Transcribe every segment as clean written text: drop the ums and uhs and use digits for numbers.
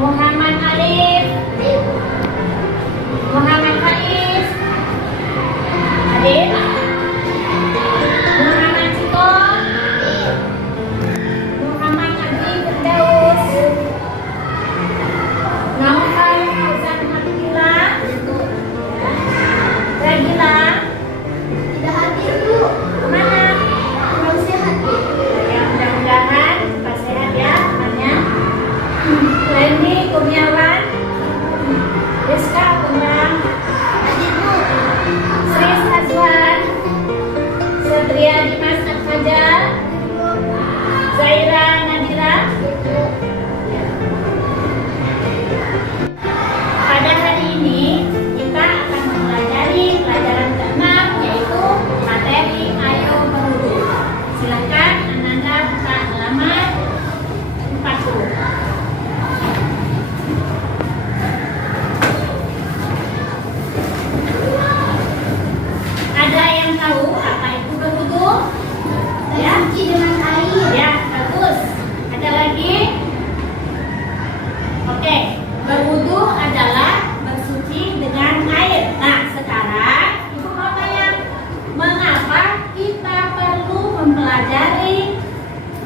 Muhammad Alif. Muhammad Faiz. Adil. Muhammad Ciko. Muhammad Adi Firdaus. Naufal Fauzan Abdillah. Ragila. Tidak hadir, Bu. Kemana? Kurang sehat, Bu. Ya, mudah-mudahan cepat sehat ya temannya. Lenny Kurniawan. Rizka Kembang. Hadir, Bu. Sris Azwan. Satria Dimas Fajar. Zaira Nadira. Pada hari ini kita akan mempelajari pelajaran ke-6, yaitu materi Ayo Berwudu. Silakan Ananda buka halaman 40. Ada yang tahu apa itu berwudu? Ya, Suci dengan air. ya, bagus. Ada lagi? Oke, berwudu adalah bersuci dengan air. Nah, sekarang Ibu mau tanya, mengapa kita perlu mempelajari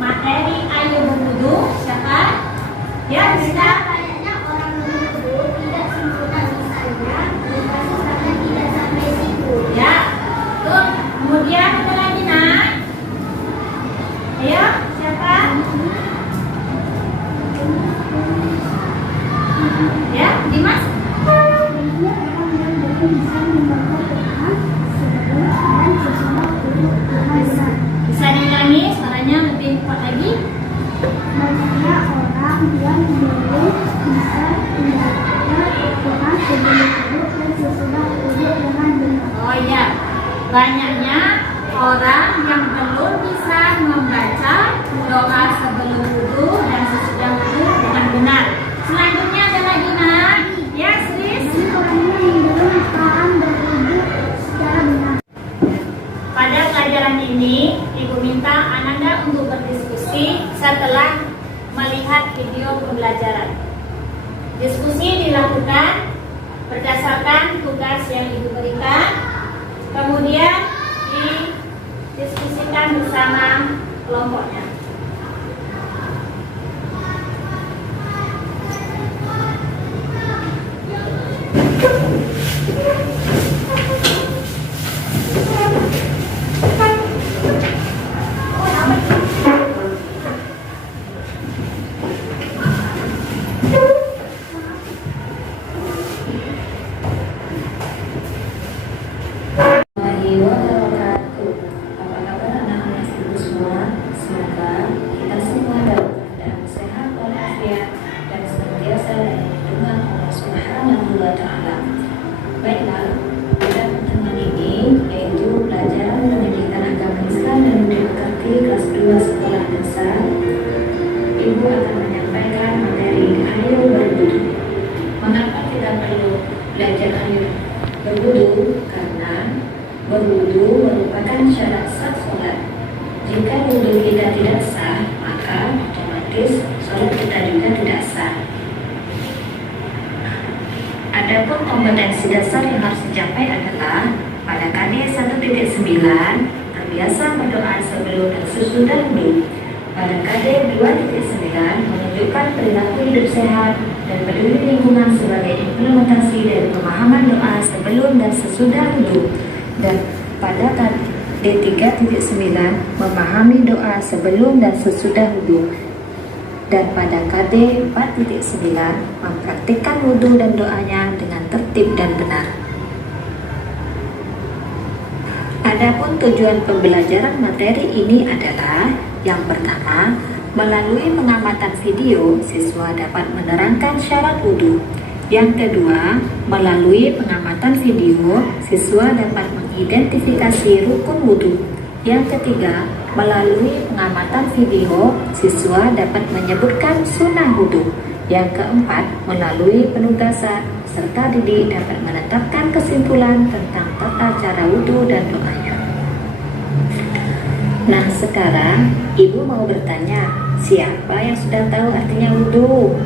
materi Ayo Berwudu? Siapa? Ya, bisa. Kayaknya orang berwudu tidak sempurna misalnya, termasuk karena tidak sampai siku. Ya, tuh. Kemudian ada lagi, nak. Ayo, siapa? Ya, Dimas. Sehingga orang yang berwudu bisa membaca Quran sebelum dan sesudah wudu puasa. Bisa dinyanyi suaranya lebih kuat lagi. Banyaknya orang yang belum bisa membaca Quran sebelum wudu dan sesudah wudu dengan benar. Oh iya, banyaknya orang yang belum bisa membaca doa sebelum wudu dan sesudah wudu dengan benar. Selanjutnya ada lagi, nak. Ya, Sris. Jadi orangnya yang belum paham berwudu secara benar. Pada pelajaran ini, Ibu minta Ananda untuk berdiskusi setelah melihat video pembelajaran. Diskusi dilakukan berdasarkan tugas yang Ibu berikan, kemudian didiskusikan bersama kelompoknya. Warahmatullahi wabarakatuh. Apa kabar anak-anak ibu semua? Semoga kita semua dalam keadaan sehat walafiat dan senantiasa dalam lindungan Allah Subhanahu wa Ta'ala. Baiklah, pada pertemuan ini yaitu pelajaran pendidikan agama Islam dan mengerti kelas 2 sekolah dasar. Ibu akan menyampaikan materi Ayo Berwudu. Mengapa kita perlu belajar ayo berwudu? Karena berwudu merupakan syarat sah sholat. Jika wudu kita tidak sah, maka otomatis sholat kita juga tidak sah. Adapun kompetensi dasar yang harus dicapai adalah pada KD 1.9 terbiasa berdoa sebelum dan sesudah wudu. Pada KD 2.9 menunjukkan perilaku hidup sehat dan peduli lingkungan sebagai implementasi dari pemahaman doa sebelum dan sesudah wudu. Dan pada KD 3.9 memahami doa sebelum dan sesudah wudu. Dan pada KD 4.9 mempraktikkan wudu dan doanya dengan tertib dan benar. Adapun tujuan pembelajaran materi ini adalah yang pertama, melalui pengamatan video, siswa dapat menerangkan syarat wudu. Yang kedua, melalui pengamatan video, siswa dapat mengidentifikasi rukun wudu. Yang ketiga, melalui pengamatan video, siswa dapat menyebutkan sunnah wudu. Yang keempat, melalui penugasan, serta didik dapat menetapkan kesimpulan tentang tata cara wudu dan doanya. Nah, sekarang Ibu mau bertanya, siapa yang sudah tahu artinya wudu?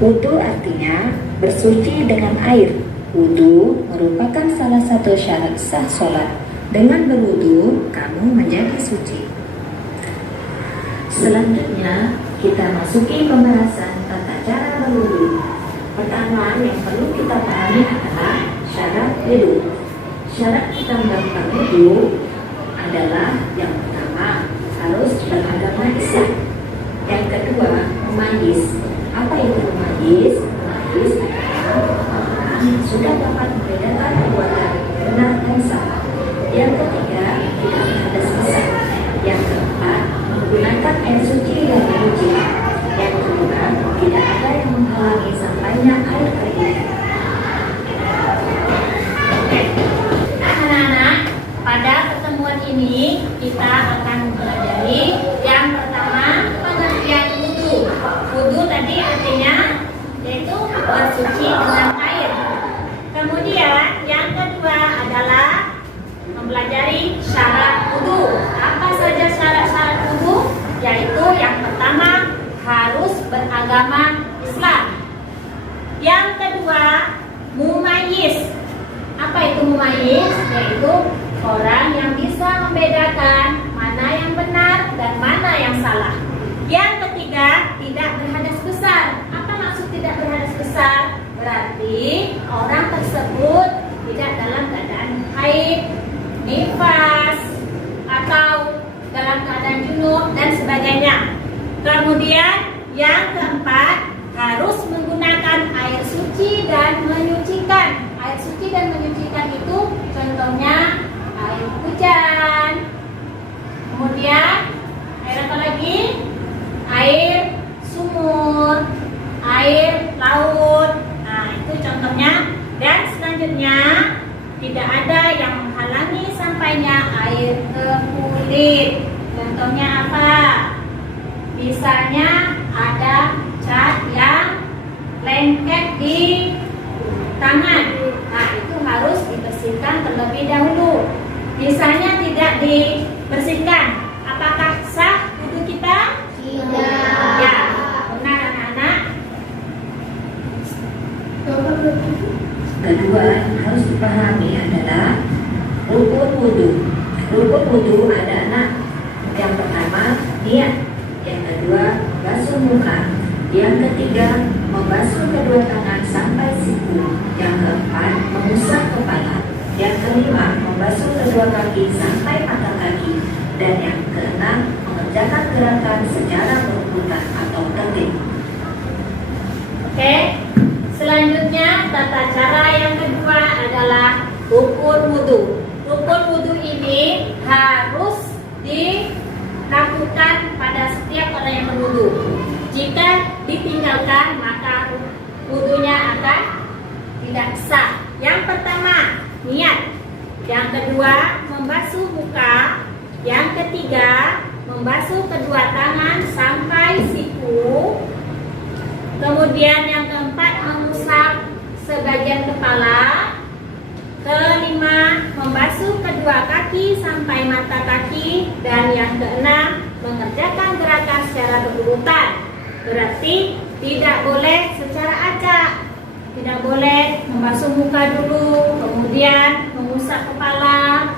Wudu artinya bersuci dengan air. Wudu merupakan salah satu syarat sah sholat. Dengan berwudu, kamu menjadi suci. Selanjutnya, kita masuki pembahasan tata cara berwudu. Pertama yang perlu kita pahami adalah syarat wudu. Syarat kita melakukan wudu adalah yang pertama harus beragama Islam. Yang kedua, memayis. Apa itu memayis? Memayis adalah orang yang sudah dapat membedakan perbuatan benar dan salah. Yang ketiga, tidak berhadas besar. Yang keempat, menggunakan air suci dan mencuci. Yang kelima, tidak ada yang menghalangi sampainya air kering. Anak-anak, pada pertemuan ini kita akan mempelajari yang pertama pengertian wudu. Wudu tadi artinya yaitu bersuci dengan air. Kemudian yang kedua adalah mempelajari syarat wudu. Apa saja syarat-syarat wudu? Yaitu yang pertama harus beragama Islam. Yang kedua mumayyiz. Apa itu mumayyiz? Yaitu orang yang bisa membedakan mana yang benar dan mana yang salah. Yang ketiga tidak berhadas besar. Apa maksud tidak berhadas besar? Berarti orang tersebut tidak dalam keadaan haid, nifas, atau dalam keadaan junub dan sebagainya. Kemudian yang keempat harus menggunakan air suci dan menyucikan. Air suci dan menyucikan itu contohnya air hujan. Kemudian air apa lagi? Air sumur, air laut. Nah, itu contohnya. Dan selanjutnya tidak ada yang menghalangi sampainya air ke kulit. Contohnya apa? Misalnya ada cat yang lengket di tangan. Nah, itu harus dibersihkan terlebih dahulu. Misalnya tidak dibersihkan, apakah sah wudu kita? Tidak. Ya, benar anak-anak. Kedua yang harus dipahami adalah rukun wudu. Rukun wudu ada anak. Yang pertama niat. Yang kedua membasuh muka. Yang ketiga membasuh kedua tangan sampai siku. Yang keempat mengusap kepala. Yang kelima membasuh kedua kaki sampai mata kaki. Dan yang keenam mengerjakan gerakan secara berurutan atau tertib. Oke. Selanjutnya tata cara yang kedua adalah rukun wudu. Rukun wudu ini harus dilakukan pada setiap orang yang berwudu. Jika ditinggalkan maka wudunya akan tidak sah. Yang pertama niat. Yang kedua membasuh muka. Yang ketiga membasuh kedua tangan sampai siku. Kemudian yang keempat mengusap sebagian kepala. Kelima membasuh kedua kaki sampai mata kaki. Dan yang keenam mengerjakan gerakan secara berurutan. Berarti tidak boleh secara acak. Tidak boleh membasuh muka dulu, kemudian mengusap kepala,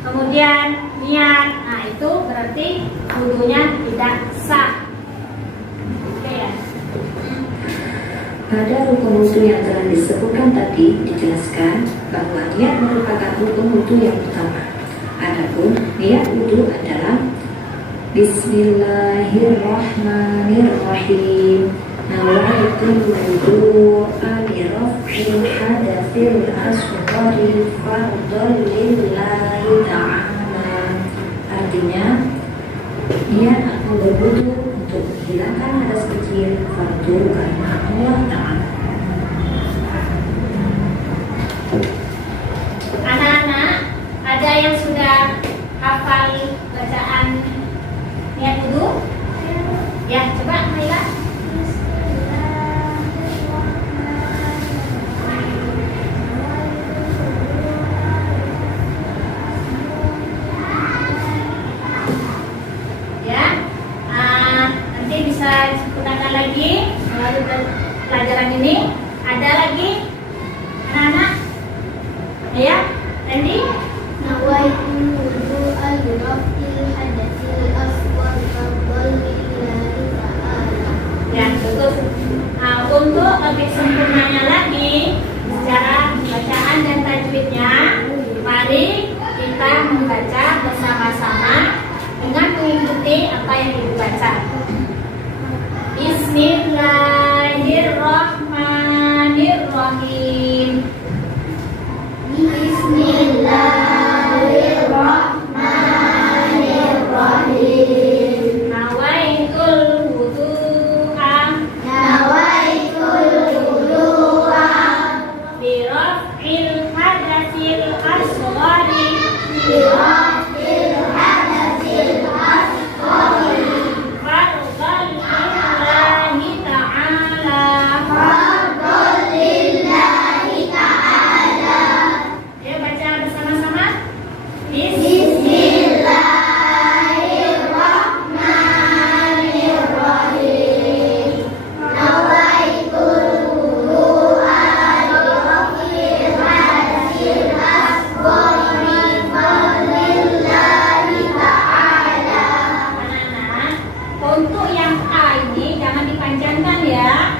kemudian niat. Nah, itu berarti wudunya tidak sah. Oke ya. Pada rukun wudu yang telah disebutkan tadi dijelaskan bahwa niat merupakan rukun wudu yang utama. Adapun niat wudu adalah Bismillahirrahmanirrahim. Nawaitul wudu'a li raf'il hadatsil asghari fardhan lillahi ta'ala. Artinya niat aku berwudu untuk menghilangkan hadas kecil fardu karena Allah Ta'ala. Anak-anak, ada yang sudah hafal bacaan niat wudu? Ya, coba Naila. Ya, nanti bisa sempurnakan lagi melalui pelajaran ini. Ada lagi anak-anak? Ya, Randy? Nawaitu wudu'a li raf'il hadathil asghar fardhan lillahi ta'ala. Ya, betul. Nah, untuk lebih sempurnanya lagi secara bacaan dan tajwidnya, mari kita membaca bersama-sama dengan mengikuti apa yang ibu baca. Bismillahirrahmanirrahim. Bismillahirrahmanirrahim. Nawaitul wudu'a li raf'il hadatsil asghari fardhan lillahi ta'ala. Ya, baca bersama-sama. Bismillahirrahmanirrahim. Nawaitul wudu'a li raf'il hadathil asghari fardhan ta'ala. Anak-anak, untuk yang A ini jangan dipanjangkan ya.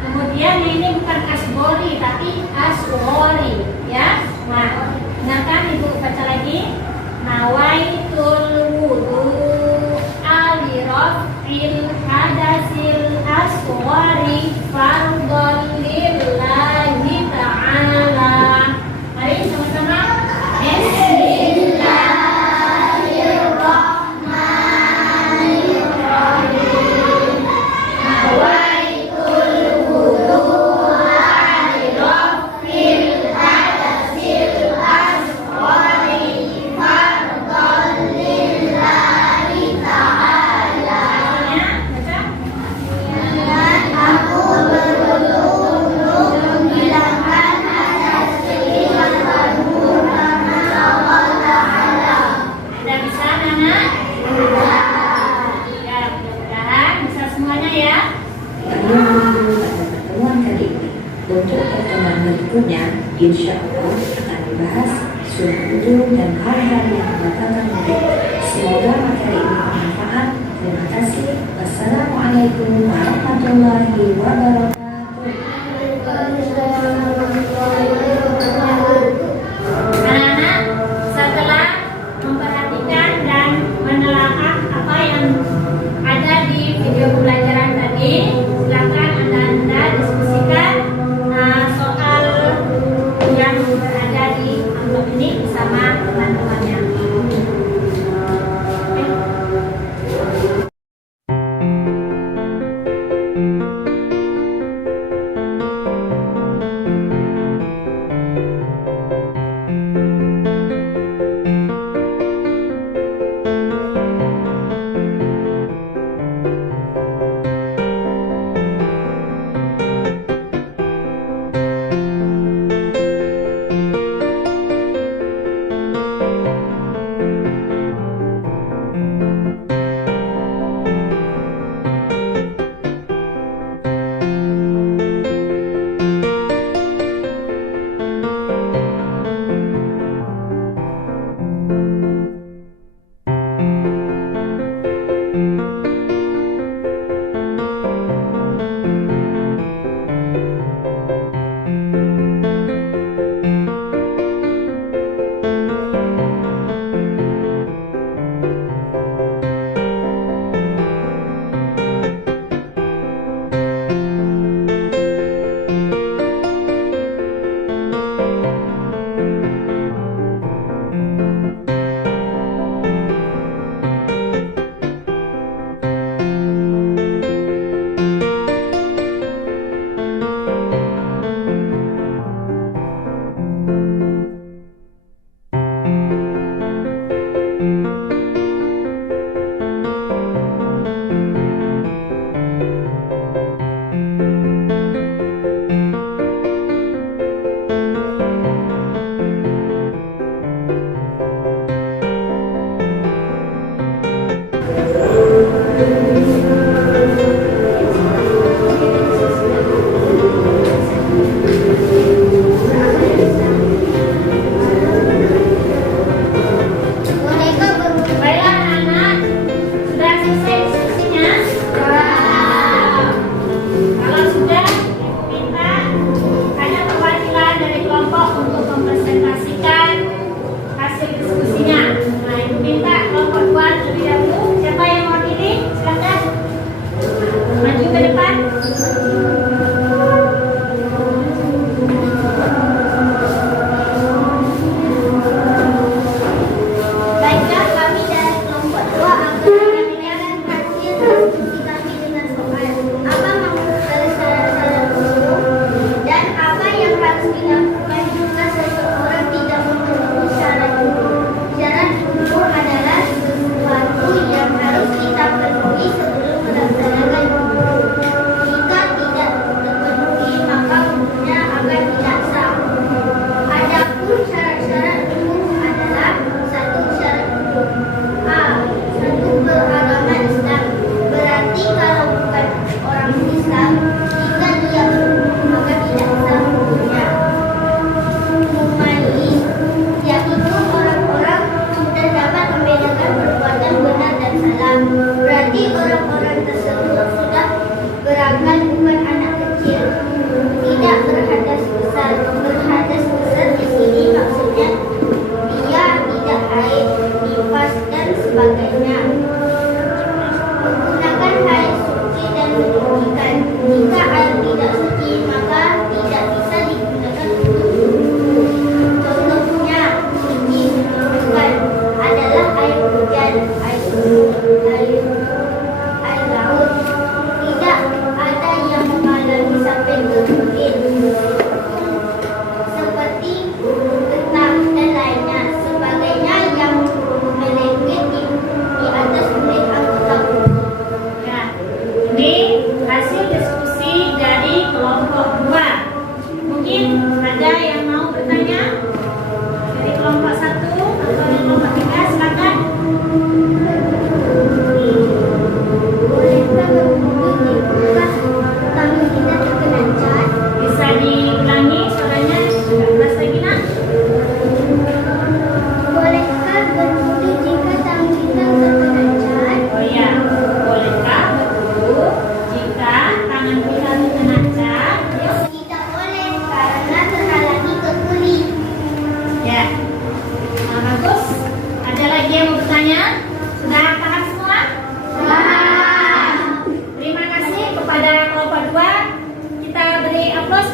Kemudian ini bukan asgori tapi asgori ya. Nah, dengarkan ibu baca lagi. Nawaitul wudu'a li raf'il hadatsil asghari fardhan lillahi ta'ala. Mari sama-sama. Bismillahirrahmanirrahim. Nawaitul wudu'a li raf'il hadatsil asghari fardhan lillahi ta'ala. Baca. Dan aku berwudu untuk menghilangkan hadas kecil wajhu karena Allah Ta'ala. Sudah bisa anak? Ya, mudah-mudahan bisa semuanya ya. Kami menunggu pada pertemuan kali ini. Untuk pertemuan berikutnya, insya Allah akan dibahas surah wudu dan hal-hal yang membatalkan wudu. Semoga materi ini bermanfaat. Terima kasih. Wassalamualaikum warahmatullahi wabarakatuh. Anak-anak, setelah memperhatikan dan menelaah apa yang ada di video pembelajaran tadi, silakan Anda diskusikan soal yang berada di amplop ini bersama teman-temannya. Oke.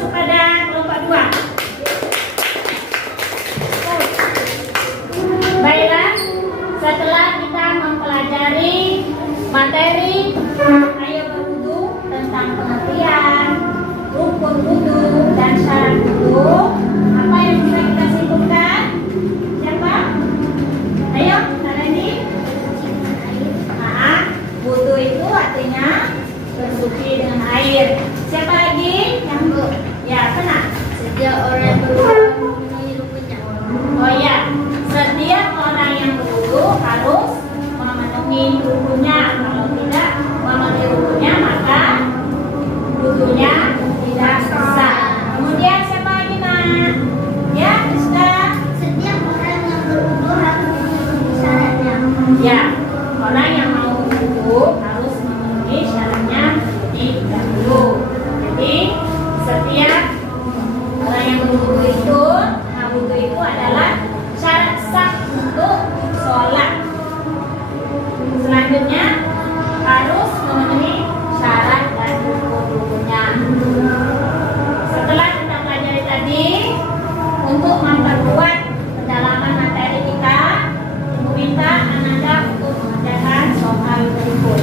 masuk pada kelompok 2. Baiklah, setelah kita mempelajari materi ayo berwudu tentang pengertian, rukun wudu dan syarat wudu, apa yang bisa kita simpulkan? Siapa? Ayo, Narani. Wudu itu artinya bersuci dengan air. Siapa lagi? Yang ya, benar. Setiap orang berwudu memenuhi rukunnya. Oh ya, setiap orang yang berwudu harus memenuhi rukunnya. Kalau tidak memenuhi rukunnya, maka wudunya tidak sah. Kemudian siapa lagi, Nak? Ya, sudah. Setiap orang yang berwudu harus memenuhi syaratnya. Ya, orang yang mau wudu harus memenuhi syaratnya terlebih dahulu. Jadi setiap orang yang berwudu itu, wudu itu adalah syarat sah untuk sholat. Selanjutnya harus memenuhi syarat dan rukun-rukunnya. Setelah kita pelajari tadi, untuk memperkuat pendalaman materi kita, Ibu minta Ananda untuk mengerjakan soal berikut.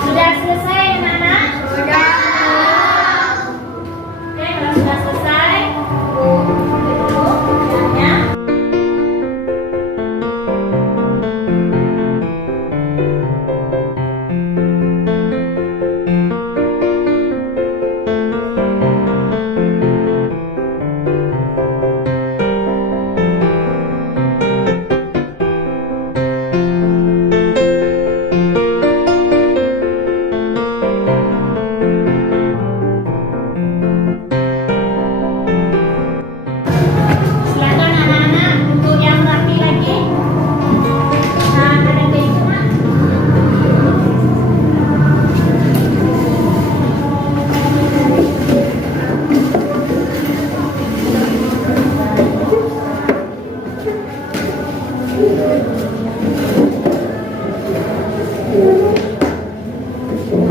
Sudah selesai, anak-anak? Sudah. Oke, kalau sudah selesai, dulu kerjanya. Silakan anak-anak untuk yang rapi lagi. Nah, ada keju, Mak.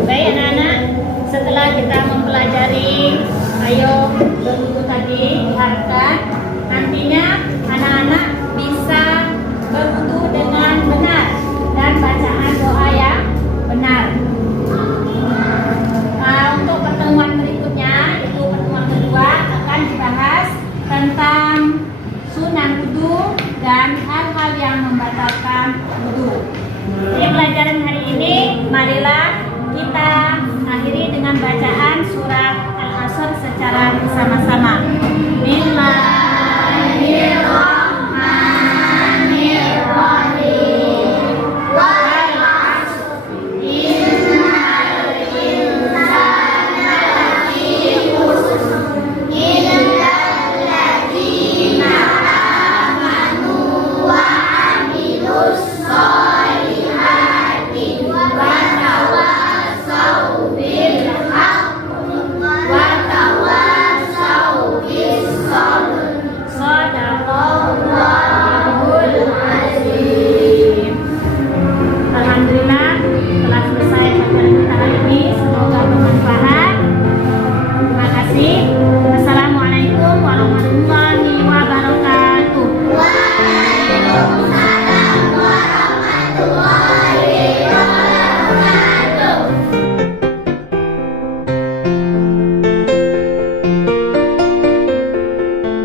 Baik anak-anak, setelah kita mempelajari ayo berwudu tadi, diharapkan nantinya anak-anak bisa berwudu dengan benar dan bacaan doa yang benar. Untuk pertemuan berikutnya, itu pertemuan kedua, akan dibahas tentang sunan wudu dan hal-hal yang membatalkan wudu. Jadi pelajaran hari ini, marilah kita akhiri dengan bacaan surat